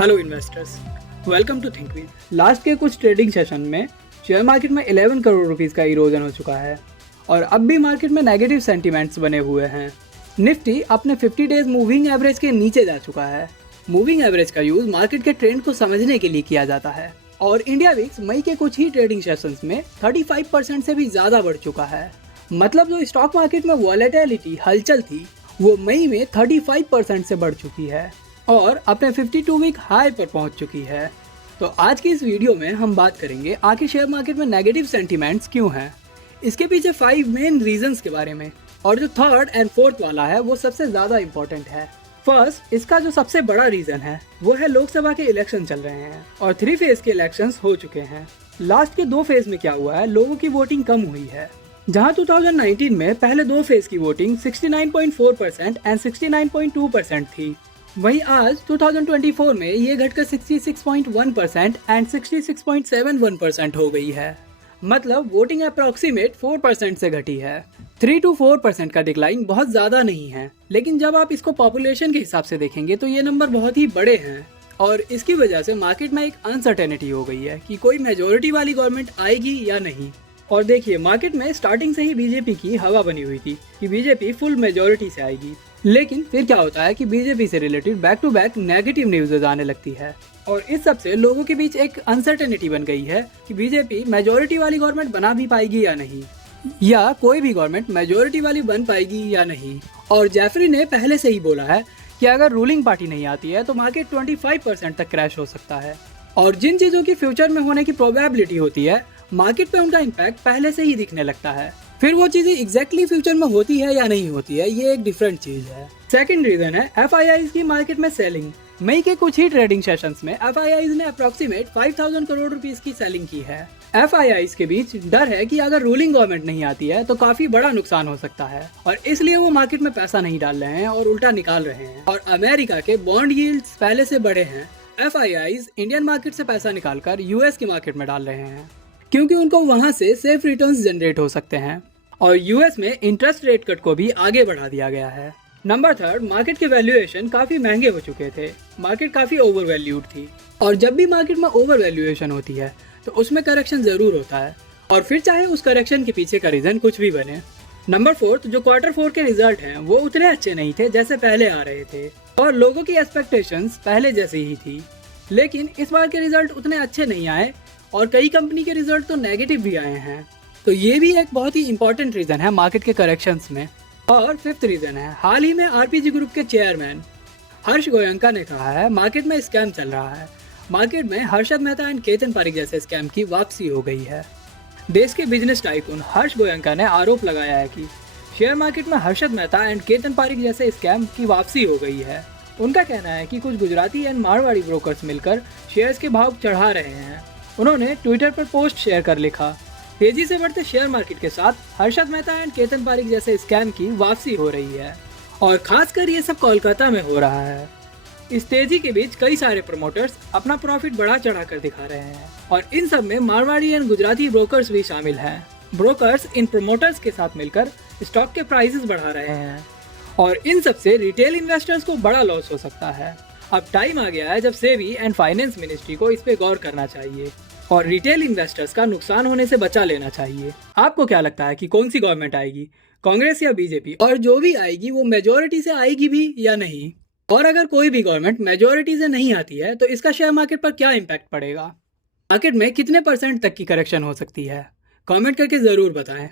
Hello investors, welcome to think with. Last के कुछ trading session में शेयर मार्केट में 11 करोड़ रुपीस का इरोजन हो चुका है और अब भी मार्केट में नेगेटिव सेंटीमेंट्स बने हुए हैं। निफ्टी अपने 50 डेज मूविंग एवरेज के नीचे जा चुका है। मूविंग एवरेज का यूज मार्केट के ट्रेंड को समझने के लिए किया जाता है और इंडिया विक्स मई के कुछ ही ट्रेडिंग सेशंस में 35% से भी ज्यादा बढ़ चुका है। मतलब जो स्टॉक मार्केट में वॉलेटिलिटी हलचल थी वो मई में 35% से बढ़ चुकी है और अपने 52 वीक हाई पर पहुंच चुकी है। तो आज की इस वीडियो में हम बात करेंगे आखिर शेयर मार्केट में नेगेटिव सेंटीमेंट्स क्यों हैं, इसके पीछे 5 मेन रीजंस के बारे में, और जो थर्ड एंड फोर्थ वाला है वो सबसे ज़्यादा इम्पोर्टेंट है। फर्स्ट, इसका जो सबसे बड़ा रीज़न है वो है लोकसभा के इलेक्शन चल रहे हैं और 3 फेज के इलेक्शंस हो चुके हैं। लास्ट के 2 फेज में क्या हुआ है, लोगों की वोटिंग कम हुई है। जहां 2019 में पहले 2 फेज की वोटिंग 69.4% एंड 69.2% थी, वहीं आज 2024 में ये घटकर 66.1% एंड 66.71% हो गई है। मतलब वोटिंग अप्रॉक्सीमेट 4% से घटी है। 3 to 4% का डिक्लाइन बहुत ज़्यादा नहीं है, लेकिन जब आप इसको पॉपुलेशन के हिसाब से देखेंगे तो ये नंबर बहुत ही बड़े हैं और इसकी वजह से मार्केट में एक अनसर्टेनिटी हो गई है कि कोई मेजोरिटी वाली गवर्नमेंट आएगी या नहीं। और देखिए, मार्केट में स्टार्टिंग से ही बीजेपी की हवा बनी हुई थी कि बीजेपी फुल मेजोरिटी से आएगी, लेकिन फिर क्या होता है कि बीजेपी से related back to back negative news आने लगती है और इस सब से लोगों के बीच एक अनसर्टेनिटी बन गई है कि बीजेपी मेजोरिटी वाली गवर्नमेंट बना भी पाएगी या नहीं, या कोई भी गवर्नमेंट मेजोरिटी वाली बन पाएगी या नहीं। और जेफरी ने पहले से ही बोला है कि अगर रूलिंग पार्टी नहीं आती है तो मार्केट 25% तक क्रैश हो सकता है और जिन चीज़ों की फ्यूचर में होने की प्रोबेबिलिटी होती है मार्केट पे उनका इम्पैक्ट पहले से ही दिखने लगता है। फिर वो चीजें एग्जैक्टली फ्यूचर में होती है या नहीं होती है, ये एक डिफरेंट चीज है। सेकंड रीजन है एफआईआईज की मार्केट में सेलिंग। मई के कुछ ही ट्रेडिंग सेशंस में एफआईआईज ने अप्रोक्सीमेट 5000 करोड़ रुपीस की सेलिंग की है। एफआईआईज के बीच डर है कि अगर रूलिंग गवर्नमेंट नहीं आती है तो काफी बड़ा नुकसान हो सकता है और इसलिए वो मार्केट में पैसा नहीं डाल रहे हैं और उल्टा निकाल रहे हैं। और अमेरिका के बॉन्ड यील्ड्स पहले से बढ़े हैं। एफआईआईज इंडियन मार्केट से पैसा निकालकर यूएस की मार्केट में डाल रहे हैं क्योंकि उनको वहां से सेफ रिटर्न्स जनरेट हो सकते हैं और यूएस में इंटरेस्ट रेट कट को भी आगे बढ़ा दिया गया है। नंबर थर्ड, मार्केट के वैल्यूएशन काफी महंगे हो चुके थे। मार्केट काफी ओवर वैल्यूड थी और जब भी मार्केट में ओवर वैल्यूएशन होती है तो उसमें करेक्शन जरूर होता है और फिर चाहे उस करेक्शन के पीछे का रीजन कुछ भी बने। नंबर फोर्थ, जो Q4 के रिजल्ट हैं वो उतने अच्छे नहीं थे जैसे पहले आ रहे थे और लोगों की एक्सपेक्टेशंस पहले जैसी ही थी, लेकिन इस बार के रिजल्ट उतने अच्छे नहीं आए और कई कंपनी के रिजल्ट तो नेगेटिव भी आए हैं। तो ये भी एक बहुत ही इंपॉर्टेंट रीजन है मार्केट के करेक्शंस में। और फिफ्थ रीजन है, हाल ही में आरपीजी ग्रुप के चेयरमैन हर्ष गोयंका ने कहा है मार्केट में स्कैम चल रहा है। मार्केट में हर्षद मेहता एंड केतन पारिक जैसे स्कैम की वापसी हो गई है। देश के बिजनेस टाइकून हर्ष गोयंका ने आरोप लगाया है कि शेयर मार्केट में हर्षद मेहता एंड केतन पारिक जैसे स्कैम की वापसी हो गई है। उनका कहना है कि कुछ गुजराती एंड मारवाड़ी ब्रोकर्स मिलकर शेयर्स के भाव चढ़ा रहे हैं। उन्होंने ट्विटर पर पोस्ट शेयर कर लिखा, तेजी से बढ़ते शेयर मार्केट के साथ हर्षद मेहता एंड केतन पारिक जैसे स्कैम की वापसी हो रही है और खासकर ये सब कोलकाता में हो रहा है। इस तेजी के बीच कई सारे प्रमोटर्स अपना प्रॉफिट बढ़ा चढ़ा कर दिखा रहे हैं और इन सब में मारवाड़ी एंड गुजराती ब्रोकर्स भी शामिल हैं। ब्रोकर्स इन प्रमोटर्स के साथ मिलकर स्टॉक के प्राइसेस बढ़ा रहे हैं और इन सब से रिटेल इन्वेस्टर्स को बड़ा लॉस हो सकता है। अब टाइम आ गया है जब सेबी एंड फाइनेंस मिनिस्ट्री को इस पे गौर करना चाहिए और रिटेल इन्वेस्टर्स का नुकसान होने से बचा लेना चाहिए। आपको क्या लगता है कि कौन सी गवर्नमेंट आएगी, कांग्रेस या बीजेपी, और जो भी आएगी वो मेजोरिटी से आएगी भी या नहीं? और अगर कोई भी गवर्नमेंट मेजोरिटी से नहीं आती है तो इसका शेयर मार्केट पर क्या इम्पैक्ट पड़ेगा? मार्केट में कितने % तक की करेक्शन हो सकती है? कमेंट करके ज़रूर बताएं।